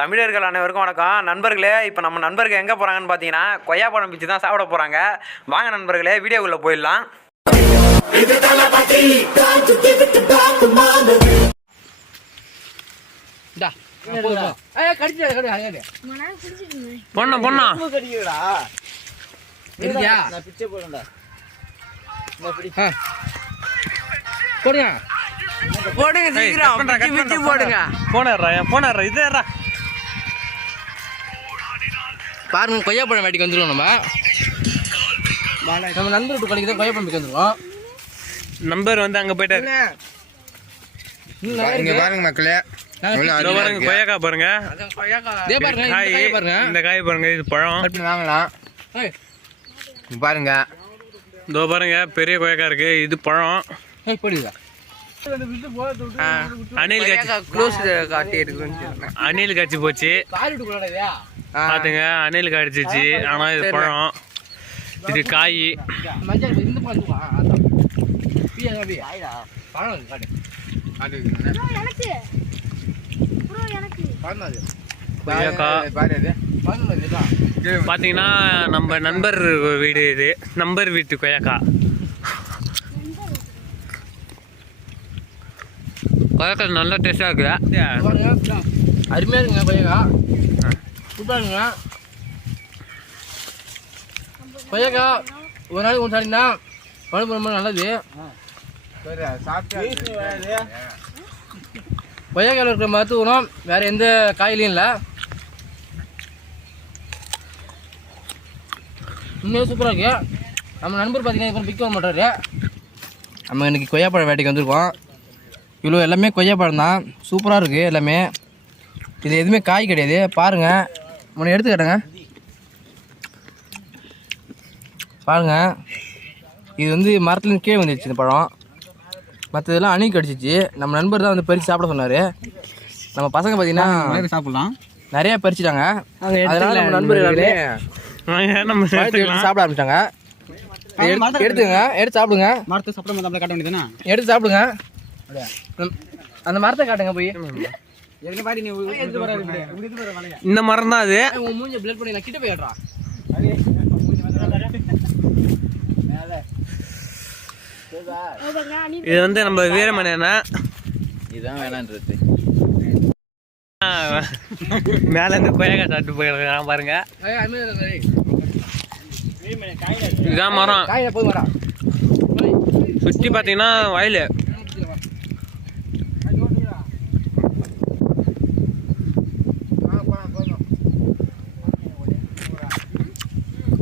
தமிழர்கள் அனைவருக்கும் வணக்கம். நண்பர்களே, இப்போ நம்ம நண்பர்கள் எங்கே போகிறாங்கன்னு பார்த்தீங்கன்னா கொய்யா பழம் பிச்சு தான் சாப்பிட போகிறாங்க. வாங்க நண்பர்களே, வீடியோக்குள்ளே போயிடலாம். பொண்ணா பொண்ணா போடுங்க போடுங்க சீக்கிரம் பிச்சு போடுங்க. போனேறா இதேறா பாருங்க. கொய்யாப்பழம் வேட்டிக்கு வந்துருவோம். நம்ம நண்பர் வீட்டு கடைக்கு தான் கொய்யாப்பழம் பிச்சு வந்துருவோம். நம்பர் வந்து அங்கே போயிட்டாரு. பாருங்க மக்களே, பாருங்க கொய்யாக்காய் பாருங்க. இந்த காய் பாருங்க, இது பழம் வாங்கலாம். பாருங்க இதோ பாருங்க, பெரிய கொய்யாக்காய் இருக்கு. இது பழம். அணில் காய்ச்சி போச்சு பாத்துங்க. அணில் காய்ச்சிச்சு. ஆனா இது பழம், இது காய். பாத்தீங்கன்னா நம்ம நண்பர் வீடு, இது நண்பர் வீட்டு கொய்யாக்கா. கொய்யாக்கா நல்லா டேஸ்டா இருக்கு, அருமையா இருக்குங்க. கொய்யாக்கா சூப்பரா இருக்குங்க. கொய்யாக்கா ஒரு நாளைக்கு ஒன்று சாப்பிட்டீங்கன்னா உடம்பு ரொம்ப நல்லது. கொய்யாக்காயில் இருக்கிற மருத்துவ குணம் வேற எந்த காயிலையும் இல்லை. உண்மையாக சூப்பராக இருக்கு. நம்ம நண்பர் பார்த்தீங்கன்னா இப்போ பிக்க மாட்டாரு. நம்ம இன்னைக்கு கொய்யாப்பழம் வேட்டைக்கு வந்திருக்கோம். இவ்வளோ எல்லாமே கொய்யாப்பழம் தான், சூப்பராக இருக்குது எல்லாமே. இது எதுவுமே காய் கிடையாது. பாருங்கள், உன்னை எடுத்துக்கிட்டேங்க பாருங்கள். இது வந்து மரத்துலேருந்து கீழே வந்துடுச்சு இந்த பழம். மற்றதெல்லாம் அணில் கடிச்சிச்சு. நம்ம நண்பர் தான் வந்து பறித்து சாப்பிட சொன்னார். நம்ம பசங்க பார்த்தீங்கன்னா சாப்பிடலாம் நிறையா பறிச்சிட்டாங்க. அதனால நம்ம நண்பர் எல்லாருமே சாப்பிட ஆரம்பிச்சிட்டாங்க. எடுத்துங்க, எடுத்து சாப்பிடுங்க. மரத்தை சாப்பிட காட்ட வேண்டியதானே, எடுத்து சாப்பிடுங்க. அந்த மரத்தை காட்டுங்க போய். இந்த மரம் தான் அது. மூஞ்ச பிளட் பண்ணி நான் கிட்ட போய் காட்டுறான். இது வந்து நம்ம வீரமணி அண்ணா. இதுதான் வேணான்றது. மேல இருந்து கொய்யாக்காய் சாப்பிட்டு போயிருக்காங்க பாருங்க. இதுதான் மரம். சுற்றி பார்த்தீங்கன்னா வயல்.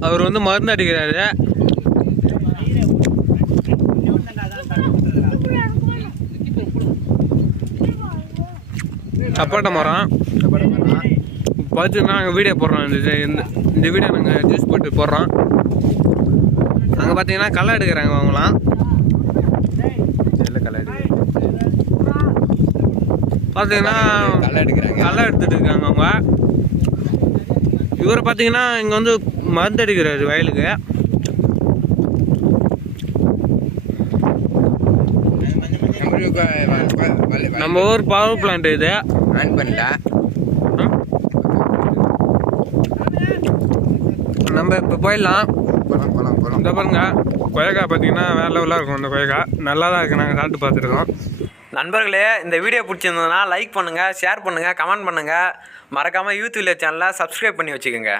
அவர் வந்து மருந்து அடிக்கிறாரு. சப்போட்டா மரம் பார்த்தீங்கன்னா நாங்கள் வீடியோ போடுறோம். இந்த வீடியோ நாங்கள் ஜூஸ் போட்டு போடுறோம். அங்கே பார்த்தீங்கன்னா களை எடுக்கிறாங்க அவங்களாம். பார்த்தீங்கன்னா களை எடுத்துட்டு இருக்காங்க அவங்க. இவரை பார்த்தீங்கன்னா இங்கே வந்து மருந்து அடிக்கிறாரு வயலுக்கு. நம்ம ஊர் பவர் பிளான்ட் இது. ஆன் பண்ணிட்டேன். நம்ம இப்போ போயிடலாம். இந்த பாருங்க கொய்யாக்காய் பார்த்தீங்கன்னா வேற லெவலாக இருக்கும். இந்த கொய்யாக்காய் நல்லா தான் இருக்குது. நாங்கள் சாப்பிட்டு பார்த்துருக்கோம். நண்பர்களே, இந்த வீடியோ பிடிச்சிருந்ததுன்னா லைக் பண்ணுங்கள், ஷேர் பண்ணுங்கள், கமெண்ட் பண்ணுங்கள். மறக்காமல் யூத் வில்லேஜ் சேனலை சப்ஸ்கிரைப் பண்ணி வச்சுக்கோங்க.